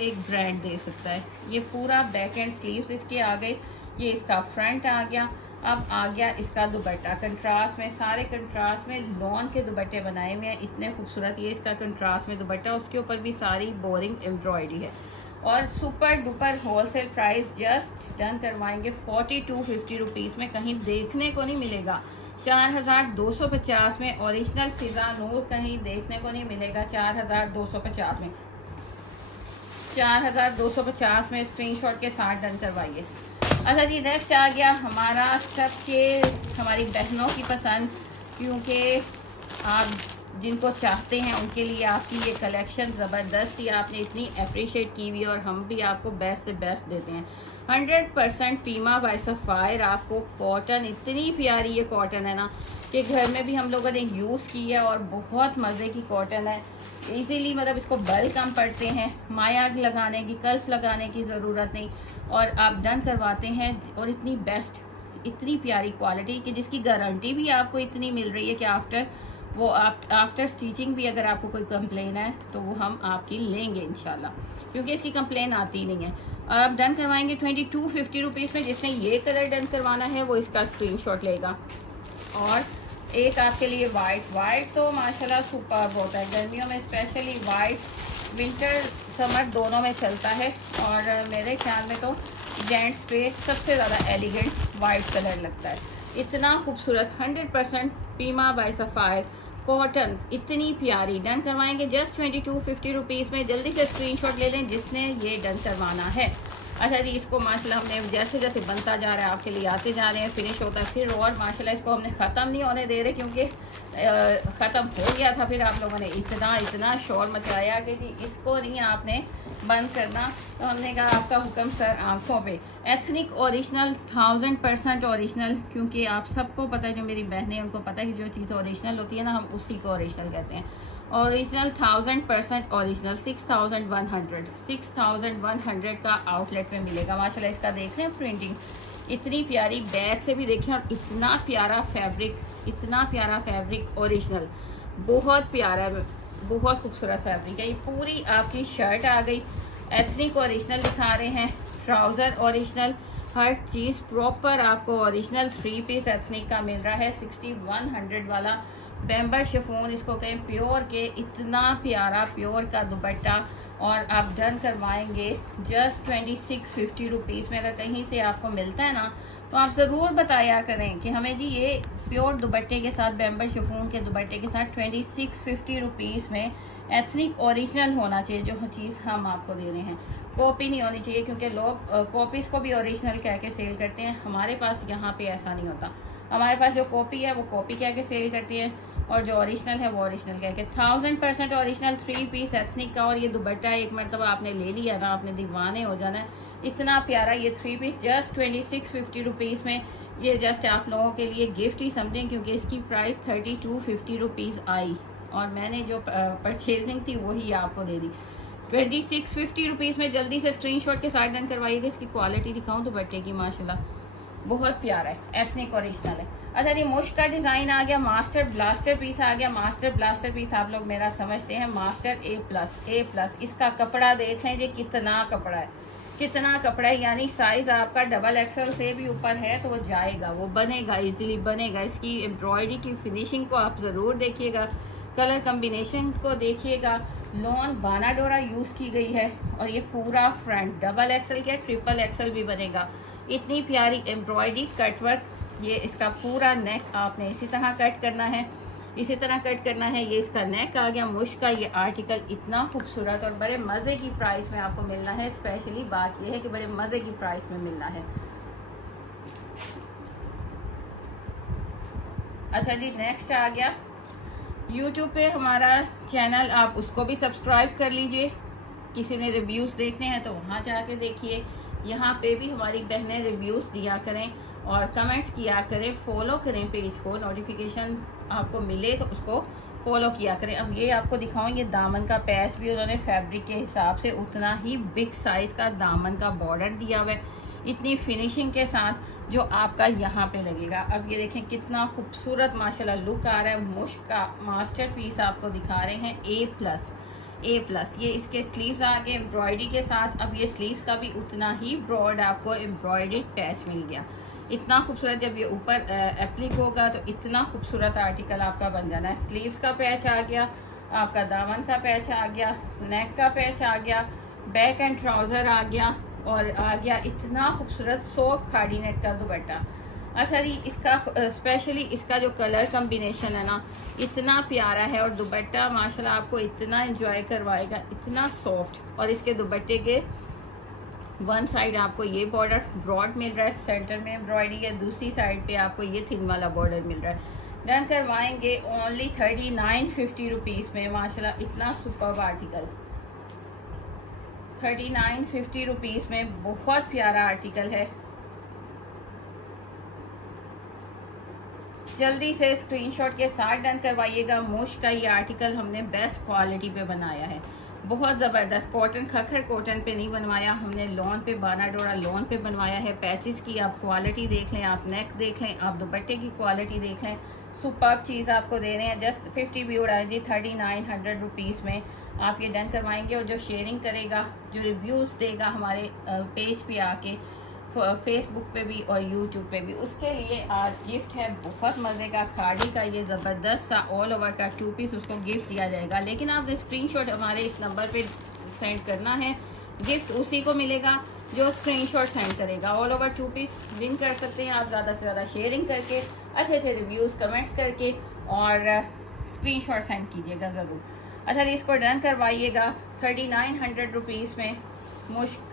एक ब्रांड दे सकता है। ये पूरा बैक एंड स्लीव्स इसके आ गए। ये इसका फ्रंट आ गया। अब आ गया इसका दुपट्टा कंट्रास्ट में, सारे कंट्रास्ट में लॉन के दुपट्टे बनाए हुए हैं, इतने खूबसूरत। ये इसका कंट्रास्ट में दुपट्टा, उसके ऊपर भी सारी बोरिंग एम्ब्रॉयडरी है। और super duper wholesale price just done करवाएंगे 4250 रुपीज़ में, कहीं देखने को नहीं मिलेगा। 4250 में ओरिजिनल फिजा नूर कहीं देखने को नहीं मिलेगा। 4250 में 4250 में स्क्रीनशॉट के साथ डन करवाइए। अच्छा जी, नेक्स्ट आ गया हमारा हमारी बहनों की पसंद, क्योंकि आप जिनको चाहते हैं उनके लिए आपकी ये कलेक्शन ज़बरदस्त ही आपने इतनी अप्रिशिएट की हुई है और हम भी आपको बेस्ट से बेस्ट देते हैं। 100% पीमा बाय सफायर आपको कॉटन, इतनी प्यारी ये कॉटन है ना कि घर में भी हम लोगों ने यूज़ की है और बहुत मज़े की कॉटन है। इजीली, मतलब इसको बल कम पड़ते हैं, माया लगाने की, कल्फ लगाने की ज़रूरत नहीं, और आप डन करवाते हैं। और इतनी बेस्ट, इतनी प्यारी क्वालिटी कि जिसकी गारंटी भी आपको इतनी मिल रही है कि आफ्टर स्टिचिंग भी अगर आपको कोई कंप्लेन है तो वो हम आपकी लेंगे इंशाल्लाह, क्योंकि इसकी कंप्लेन आती नहीं है। आप डन करवाएंगे 2250 रुपीज़ में। जिसने ये कलर डन करवाना है वो इसका स्क्रीनशॉट लेगा। और एक आपके लिए वाइट तो माशाल्लाह सुपर्ब होता है, गर्मियों में स्पेशली वाइट, विंटर समर दोनों में चलता है। और मेरे ख्याल में तो जेंट्स पे सबसे ज़्यादा एलिगेंट वाइट कलर लगता है। इतना खूबसूरत 100% पीमा बाय सफ़ायर कॉटन, इतनी प्यारी। डन करवाएंगे जस्ट 2250 रुपीज़ में। जल्दी से स्क्रीनशॉट ले लें जिसने ये डन करवाना है। अच्छा जी, इसको माशाल्लाह हमने जैसे जैसे बनता जा रहा है आपके लिए आते जा रहे हैं, फिनिश होता है फिर, और माशाल्लाह इसको हमने ख़त्म नहीं होने दे रहे, क्योंकि ख़त्म हो गया था। फिर आप लोगों ने इतना शोर मचाया कि जी इसको नहीं आपने बंद करना, तो हमने कहा आपका हुक्म सर आँखों पे। एथनिक ओरिजिनल 1000% ओरिजिनल, क्योंकि आप सबको पता है, जो मेरी बहनें उनको पता है कि जो चीज़ ओरिजिनल होती है ना, हम उसी को ओरिजिनल कहते हैं। ओरिजिनल 1000% ओरिजिनल 6100 का आउटलेट में मिलेगा। माशाल्लाह इसका देख रहे हैं प्रिंटिंग, इतनी प्यारी, बैक से भी देखें, और इतना प्यारा फैब्रिक ओरिजिनल, बहुत प्यारा है, बहुत खूबसूरत फैब्रिक है। ये पूरी आपकी शर्ट आ गई, एथनिक ओरिजिनल दिखा रहे हैं, ट्राउज़र ओरिजिनल, हर चीज़ प्रॉपर आपको ओरिजिनल 3 पीस एथनिक का मिल रहा है। 6100 वाला बेम्बर शिफॉन इसको कहें, प्योर के, इतना प्यारा प्योर का दुपट्टा। और आप डन करवाएंगे जस्ट 2650 रुपीज़ में। अगर कहीं से आपको मिलता है ना तो आप ज़रूर बताया करें कि हमें जी ये प्योर दुपट्टे के साथ, बेम्बर शिफॉन के दुपट्टे के साथ 2650 रुपीज़ में एथनिक ओरिजिनल होना चाहिए। जो चीज़ हम आपको दे रहे हैं कॉपी नहीं होनी चाहिए, क्योंकि लोग कॉपीज़ को भी ओरिजिनल कह के सेल करते हैं। हमारे पास यहाँ पे ऐसा नहीं होता। हमारे पास जो कॉपी है वो कॉपी कह के सेल करती है, और जो ओरिजिनल है वो ओरिजिनल कह के। 1000% ओरिजिनल 3 पीस एथनिक का। और ये दुपट्टा एक मरतबा आपने ले लिया ना, आपने दीवाने हो जाना है। इतना प्यारा ये 3 पीस जस्ट 2650 रुपीज़ में। ये जस्ट आप लोगों के लिए गिफ्ट ही समझें, क्योंकि इसकी प्राइस 3250 रुपीज़ आई, और मैंने जो परचेजिंग थी वही आपको दे दी 2650 रुपीज़ में। जल्दी से स्क्रीनशॉट के साथ डन करवाइएगा। इसकी क्वालिटी दिखाऊं दुपट्टे की, माशाल्लाह बहुत प्यारा है, एथनिक ओरिजिनल है। अच्छा, ये मुश्क का डिज़ाइन आ गया, मास्टर ब्लास्टर पीस आ गया। मास्टर ब्लास्टर पीस आप लोग मेरा समझते हैं, मास्टर A+। इसका कपड़ा देख लें जी, कितना कपड़ा है, यानी साइज आपका डबल एक्सल से भी ऊपर है तो वो जाएगा, वो बनेगा, इजीली बनेगा। इसकी एम्ब्रॉयडरी की फिनिशिंग को आप ज़रूर देखिएगा, कलर कम्बिनेशन को देखिएगा। लॉन बाना डोरा यूज़ की गई है, और ये पूरा फ्रंट डबल एक्सल के ट्रिपल एक्सल भी बनेगा। इतनी प्यारी एम्ब्रॉयडरी कटवर्क, ये इसका पूरा नेक आपने इसी तरह कट करना है, ये इसका नेक आ गया मुश्क का। ये आर्टिकल इतना खूबसूरत और बड़े मज़े की प्राइस में आपको मिलना है। स्पेशली बात ये है कि बड़े मज़े की प्राइस में मिलना है। अच्छा जी, नेक्स्ट आ गया, YouTube पे हमारा चैनल, आप उसको भी सब्सक्राइब कर लीजिए। किसी ने रिव्यूज़ देखने हैं तो वहाँ जाके देखिए। यहाँ पे भी हमारी बहनें रिव्यूज़ दिया करें और कमेंट्स किया करें, फॉलो करें पेज को, नोटिफिकेशन आपको मिले तो उसको फॉलो किया करें। अब ये आपको दिखाऊं, ये दामन का पैच भी उन्होंने फैब्रिक के हिसाब से उतना ही बिग साइज का दामन का बॉर्डर दिया हुआ है, इतनी फिनिशिंग के साथ, जो आपका यहाँ पे लगेगा। अब ये देखें कितना खूबसूरत माशाल्लाह लुक आ रहा है। मुश्क का मास्टर पीस आपको दिखा रहे हैं, A+। ये इसके स्लीव्स आ गए एम्ब्रॉयडरी के साथ। अब ये स्लीव्स का भी उतना ही ब्रॉड आपको एम्ब्रॉयडरी पैच मिल गया, इतना खूबसूरत। जब ये ऊपर एप्लिक होगा तो इतना खूबसूरत आर्टिकल आपका बन जाना है। स्लीव्स का पैच आ गया, आपका दामन का पैच आ गया, नेक का पैच आ गया, बैक एंड ट्राउज़र आ गया, और आ गया इतना खूबसूरत सॉफ्ट खाड़ी नेट का दुपट्टा। अच्छा जी, इसका स्पेशली इसका जो कलर कम्बिनेशन है ना, इतना प्यारा है, और दुपट्टा माशाल्लाह आपको इतना एंजॉय करवाएगा, इतना सॉफ्ट। और इसके दुपट्टे के वन साइड आपको ये बॉर्डर ब्रॉड मिल रहा है, सेंटर में एम्ब्रॉयडरी है, दूसरी साइड पे आपको ये थिन वाला बॉर्डर मिल रहा है। डन करवाएंगे ओनली 3950 रुपीज़ में। माशाल्लाह इतना सुपर्ब आर्टिकल, 3950 रुपीज़ में बहुत प्यारा आर्टिकल है। जल्दी से स्क्रीनशॉट के साथ डन करवाइएगा। मुश्क का ये आर्टिकल हमने बेस्ट क्वालिटी पे बनाया है, बहुत ज़बरदस्त। कॉटन, खखर कॉटन पे नहीं बनवाया हमने, लॉन पे, बाना डोरा लॉन पे बनवाया है। पैचेस की आप क्वालिटी देख लें, आप नेक देख लें, आप दुपट्टे की क्वालिटी देख लें, सुपर्ब चीज़ आपको दे रहे हैं। जस्ट 50 व्यू आएगी 3900 रुपीज़ में आप ये डन करवाएंगे। और जो शेयरिंग करेगा, जो रिव्यूज़ देगा हमारे पेज पे आके, फेसबुक पे भी और यूट्यूब पे भी, उसके लिए आज गिफ्ट है बहुत मज़े का। खाड़ी का ये ज़बरदस्त सा ऑल ओवर का 2 पीस उसको गिफ्ट दिया जाएगा। लेकिन आपने स्क्रीनशॉट हमारे इस नंबर पे सेंड करना है, गिफ्ट उसी को मिलेगा जो स्क्रीनशॉट सेंड करेगा। ऑल ओवर 2 पीस विन कर सकते हैं आप ज़्यादा से ज़्यादा शेयरिंग करके, अच्छे अच्छे रिव्यूज़ कमेंट्स करके, और स्क्रीनशॉट सेंड कीजिएगा ज़रूर। अच्छा जी, इसको डन करवाइएगा 3900 रुपीज़ में मुश्क।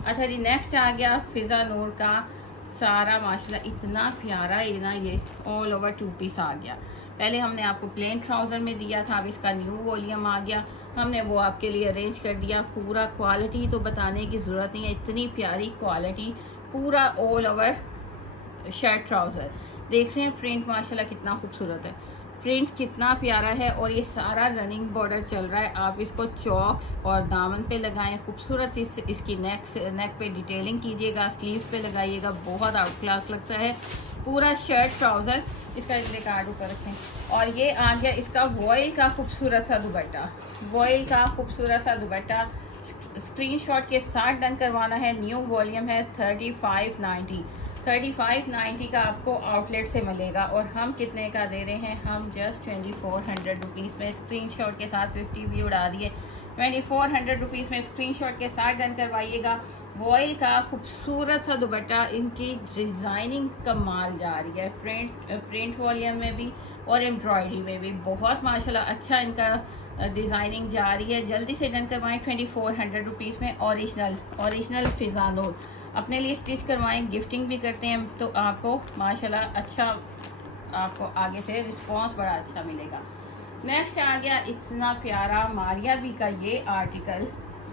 अच्छा जी, नेक्स्ट आ गया फिजा नूर का सारा, माशाल्लाह इतना प्यारा है ना, ये ऑल ओवर 2 पीस आ गया। पहले हमने आपको प्लेन ट्राउज़र में दिया था, अब इसका न्यू वॉल्यूम आ गया, हमने वो आपके लिए अरेंज कर दिया। पूरा क्वालिटी तो बताने की ज़रूरत नहीं है, इतनी प्यारी क्वालिटी, पूरा ऑल ओवर शर्ट ट्राउज़र। देख रहे हैं प्रिंट माशाल्लाह कितना खूबसूरत है, प्रिंट कितना प्यारा है। और ये सारा रनिंग बॉर्डर चल रहा है। आप इसको चॉक्स और दामन पे लगाएं, खूबसूरत सी इसकी नेक पे डिटेलिंग कीजिएगा, स्लीव्स पे लगाइएगा, बहुत आउट क्लास लगता है। पूरा शर्ट ट्राउज़र, इसका इसलिए कार्ड ऊपर रखें। और ये आ गया इसका वॉयल का खूबसूरत सा दुपट्टा, वॉयल का खूबसूरत सा दुपट्टा। स्क्रीनशॉट के साथ डन करवाना है। न्यू वॉल्यूम है 3590 का आपको आउटलेट से मिलेगा। और हम कितने का दे रहे हैं, हम जस्ट 2400 रुपीज़ में। स्क्रीनशॉट के साथ 50 भी उड़ा दिए। 2400 रुपीज़ में स्क्रीनशॉट के साथ डन करवाइएगा। वॉयल का खूबसूरत सा दुपट्टा, इनकी डिज़ाइनिंग कमाल जा रही है, प्रिंट वॉल्यूम में भी और एम्ब्रॉयडरी में भी बहुत माशाल्लाह अच्छा इनका डिज़ाइनिंग जा रही है। जल्दी से डन करवाएं 2400 रुपीज़ में। ओरिजिनल फिजा नूर अपने लिए स्टिच करवाएं, गिफ्टिंग भी करते हैं तो आपको माशाल्लाह अच्छा, आपको आगे से रिस्पांस बड़ा अच्छा मिलेगा। नेक्स्ट आ गया इतना प्यारा मारिया बी का ये आर्टिकल,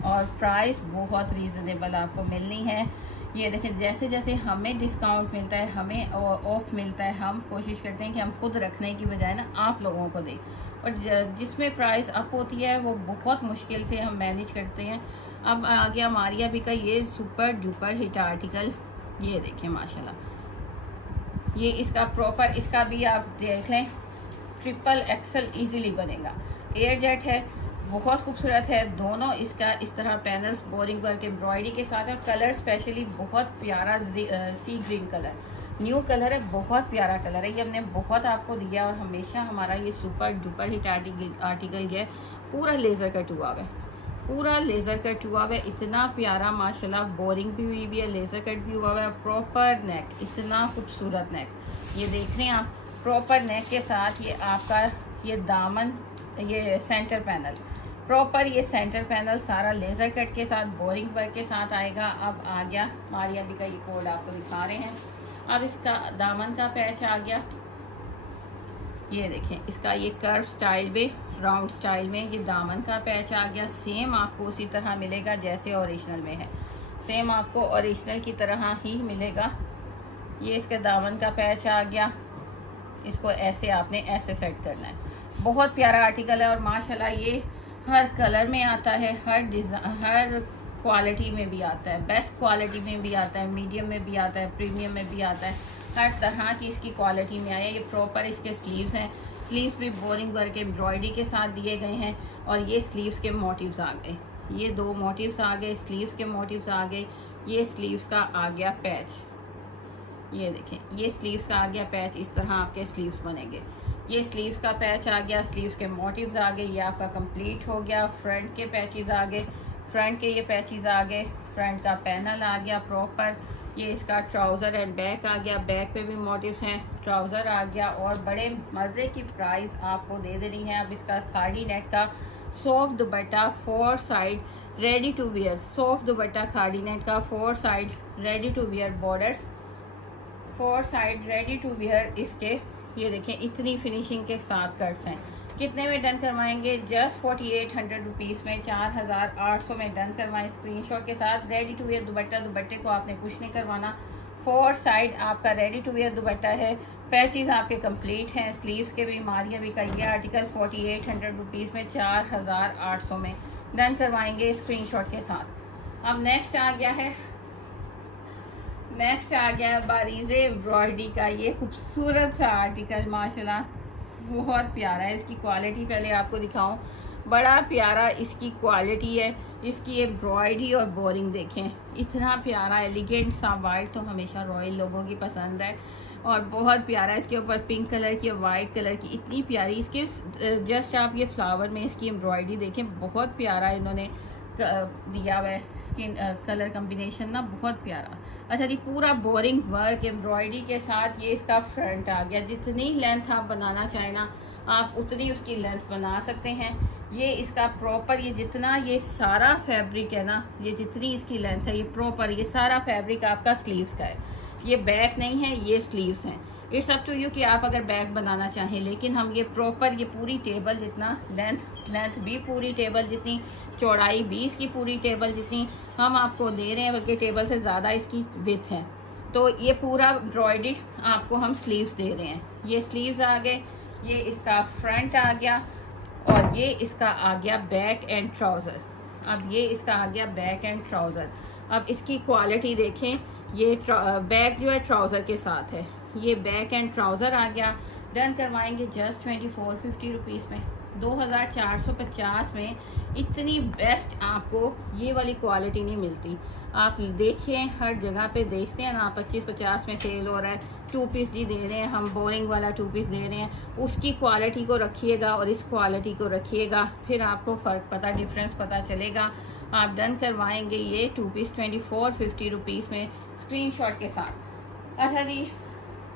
और प्राइस बहुत रीज़नेबल आपको मिलनी है। ये देखें, जैसे जैसे हमें डिस्काउंट मिलता है, हमें ऑफ मिलता है, हम कोशिश करते हैं कि हम खुद रखने की बजाय ना आप लोगों को दें। और जिसमें प्राइस अप होती है वो बहुत मुश्किल से हम मैनेज करते हैं। अब आ गया मारिया बी का ये सुपर डुपर हिट आर्टिकल, ये देखें माशाल्लाह, ये इसका प्रॉपर, इसका भी आप देख लें, ट्रिपल एक्सल इजीली बनेगा। एयर जेट है, बहुत खूबसूरत है। दोनों इसका इस तरह पैनल्स बोरिंग वर्क एम्ब्रॉयडरी के साथ है। कलर स्पेशली बहुत प्यारा सी ग्रीन कलर, न्यू कलर है, बहुत प्यारा कलर है। ये हमने बहुत आपको दिया और हमेशा हमारा ये सुपर डुपर हिट आर्टिकल है। पूरा लेज़र कट हुआ है, पूरा लेज़र कट हुआ है, इतना प्यारा माशाल्लाह। बोरिंग भी हुई भी है, लेज़र कट भी हुआ है, प्रॉपर नेक, इतना खूबसूरत नेक। ये देख रहे हैं आप, प्रॉपर नेक के साथ ये आपका ये दामन, ये सेंटर पैनल, प्रॉपर ये सेंटर पैनल सारा लेज़र कट के साथ, बोरिंग वर्क के साथ आएगा। अब आ गया मारिया बी का ये कोड आपको दिखा रहे हैं। अब इसका दामन का पैच आ गया, ये देखें, इसका ये कर्व स्टाइल में, राउंड स्टाइल में ये दामन का पैच आ गया। सेम आपको उसी तरह मिलेगा जैसे ओरिजिनल में है, सेम आपको ओरिजिनल की तरह ही मिलेगा। ये इसके दामन का पैच आ गया, इसको ऐसे आपने ऐसे सेट करना है। बहुत प्यारा आर्टिकल है और माशाल्लाह ये हर कलर में आता है, हर क्वालिटी में भी आता है, बेस्ट क्वालिटी में भी आता है, मीडियम में भी आता है, प्रीमियम में भी आता है, हर तरह की इसकी क्वालिटी में आया। ये प्रॉपर इसके स्लीव्स हैं, स्लीव्स भी बोरिंग वर्क एम्ब्रॉयडरी के साथ दिए गए हैं। और ये स्लीव्स के मोटिव्स आ गए, ये 2 मोटिव्स आ गए, स्लीव्स के मोटिव्स आ गए। ये स्लीव्स का आ गया पैच, ये देखें, ये स्लीव्स का आ गया पैच, इस तरह आपके स्लीव्स बनेंगे। ये स्लीव्स का पैच आ गया, स्लीव्स के मोटिव्स आ गए, ये आपका कंप्लीट हो गया। फ्रंट के पैचेस आ गए, फ्रंट के ये पैचेस आ गए, फ्रंट का पैनल आ गया प्रॉपर। ये इसका ट्राउज़र एंड बैक आ गया, बैक पे भी मोटिव्स हैं, ट्राउज़र आ गया। और बड़े मज़े की प्राइस आपको दे देनी है। अब इसका खाड़ी नेट का soft dupatta 4 side ready to wear, soft dupatta खाड़ी नेट का 4 side ready to wear borders, 4 side ready to wear इसके। ये देखें, इतनी फिनिशिंग के साथ कट्स हैं। कितने में डन करवाएंगे, जस्ट 4800 रुपीज़ में, 4800 में डन करवाएं। स्क्रीनशॉट के साथ रेडी टू वेयर दुपट्टा, दुपट्टे को आपने कुछ नहीं करवाना, 4 साइड आपका रेडी टू वेयर दुपट्टा है। पैचेस आपके कंप्लीट हैं, स्लीव्स के भी, मारिया भी का। ये आर्टिकल 4800 रुपीज़ में 4800 में डन करवाएंगे स्क्रीनशॉट के साथ। अब नेक्स्ट आ गया है बारीज़े एम्ब्रॉयडरी का ये खूबसूरत सा आर्टिकल, माशाल्लाह बहुत प्यारा है। इसकी क्वालिटी पहले आपको दिखाऊं, बड़ा प्यारा इसकी क्वालिटी है। इसकी एम्ब्रॉयडरी और बोरिंग देखें, इतना प्यारा एलिगेंट सा वाइट तो हमेशा रॉयल लोगों की पसंद है, और बहुत प्यारा। इसके ऊपर पिंक कलर की और वाइट कलर की इतनी प्यारी इसके जस्ट आप ये फ्लावर में इसकी एम्ब्रॉयडरी देखें, बहुत प्यारा इन्होंने दिया हुआ है। स्किन कलर कॉम्बिनेशन ना बहुत प्यारा। अच्छा जी, पूरा बोरिंग वर्क एम्ब्रॉयडरी के साथ ये इसका फ्रंट आ गया। जितनी लेंथ आप बनाना चाहें ना, आप उतनी उसकी लेंथ बना सकते हैं। ये इसका प्रॉपर, ये जितना ये सारा फैब्रिक है ना, ये जितनी इसकी लेंथ है, ये प्रॉपर ये सारा फैब्रिक आपका स्लीव्स का है। ये बैक नहीं है, ये स्लीव्स हैं। इट्स अप टू यू कि आप अगर बैक बनाना चाहें, लेकिन हम ये प्रॉपर ये पूरी टेबल जितना लेंथ भी पूरी टेबल जितनी, चौड़ाई भी इसकी पूरी टेबल जितनी हम आपको दे रहे हैं, बल्कि टेबल से ज़्यादा इसकी विड्थ है। तो ये पूरा एम्ब्रॉयडरी आपको हम स्लीव्स दे रहे हैं। ये स्लीव्स आ गए, ये इसका फ्रंट आ गया, और ये इसका आ गया बैक एंड ट्राउज़र। अब ये इसका आ गया बैक एंड ट्राउज़र। अब इसकी क्वालिटी देखें, ये बैक जो है ट्राउज़र के साथ है। ये बैक एंड ट्राउज़र आ गया। डन करवाएंगे जस्ट 2450 रुपीज़ में। 2450 में इतनी बेस्ट आपको ये वाली क्वालिटी नहीं मिलती। आप देखिए, हर जगह पे देखते हैं ना, 25-50 में सेल हो रहा है, 2 पीस जी दे रहे हैं हम, बोरिंग वाला 2 पीस दे रहे हैं। उसकी क्वालिटी को रखिएगा और इस क्वालिटी को रखिएगा, फिर आपको फ़र्क डिफरेंस पता चलेगा। आप डन करवाएंगे ये 2 पीस 2450 रुपीज़ में स्क्रीनशॉट के साथ। अच्छा जी,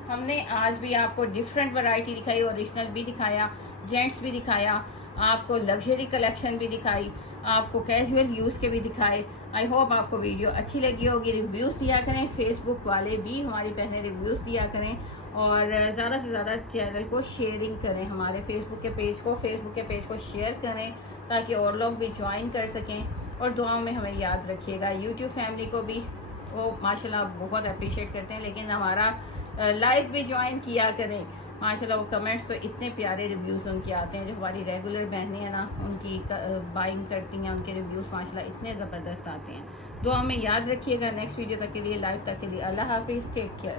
हमने आज भी आपको डिफरेंट वैरायटी दिखाई, ओरिजिनल भी दिखाया, जेंट्स भी दिखाया, आपको लग्जरी कलेक्शन भी दिखाई, आपको कैजुअल यूज़ के भी दिखाए। आई होप आपको वीडियो अच्छी लगी होगी। रिव्यूज़ दिया करें, फेसबुक वाले भी हमारी बहनें रिव्यूज़ दिया करें, और ज़्यादा से ज़्यादा चैनल को शेयरिंग करें, हमारे फेसबुक के पेज को शेयर करें ताकि और लोग भी ज्वाइन कर सकें। और दुआओं में हमें याद रखिएगा। यूट्यूब फैमिली को भी वो माशाल्लाह बहुत अप्रिशिएट करते हैं, लेकिन हमारा लाइव भी ज्वाइन किया करें। माशाल्लाह वो कमेंट्स तो इतने प्यारे रिव्यूज़ उनके आते हैं, जो हमारी रेगुलर बहनें हैं ना, उनकी बाइंग करती हैं, उनके रिव्यूज़ माशाल्लाह इतने ज़बरदस्त आते हैं। दुआ में याद रखिएगा। नेक्स्ट वीडियो तक के लिए, लाइव तक के लिए अल्लाह हाफिज़, टेक केयर।